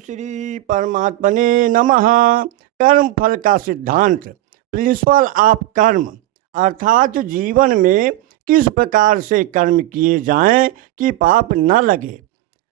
श्री परमात्मने नमः। कर्म फल का सिद्धांत, प्रिंसिपल ऑफ कर्म, अर्थात जीवन में किस प्रकार से कर्म किए जाएं कि पाप न लगे।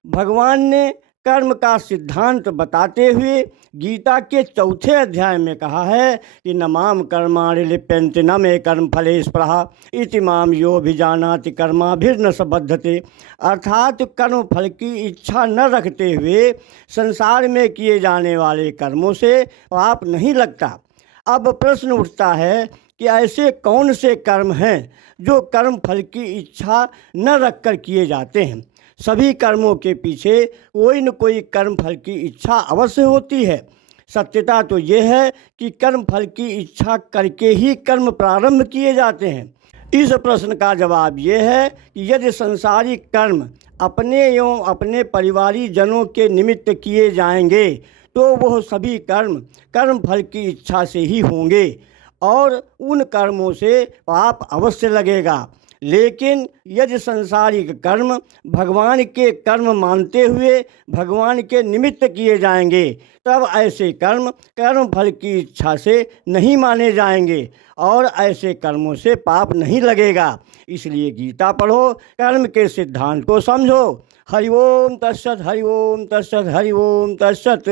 भगवान ने कर्म का सिद्धांत बताते हुए गीता के 4 अध्याय में कहा है कि न माम कर्माणि लिप्यन्ते न मे कर्म फले स्पृहा इति माम यो भिजानाति कर्माभिर्न स बद्धते। अर्थात कर्म फल की इच्छा न रखते हुए संसार में किए जाने वाले कर्मों से पाप नहीं लगता। अब प्रश्न उठता है कि ऐसे कौन से कर्म हैं जो कर्म फल की इच्छा न रखकर किए जाते हैं। सभी कर्मों के पीछे कोई न कोई कर्म फल की इच्छा अवश्य होती है। सत्यता तो ये है कि कर्म फल की इच्छा करके ही कर्म प्रारंभ किए जाते हैं। इस प्रश्न का जवाब ये है कि यदि संसारिक कर्म अपने एवं अपने परिवारी जनों के निमित्त किए जाएंगे तो वह सभी कर्म कर्म फल की इच्छा से ही होंगे और उन कर्मों से पाप अवश्य लगेगा। लेकिन यदि संसारिक कर्म भगवान के कर्म मानते हुए भगवान के निमित्त किए जाएंगे तब ऐसे कर्म कर्म फल की इच्छा से नहीं माने जाएंगे और ऐसे कर्मों से पाप नहीं लगेगा। इसलिए गीता पढ़ो, कर्म के सिद्धांत को समझो। हरि ओम तत्सत, हरि ओम तत्सत, हरि ओम तत्सत।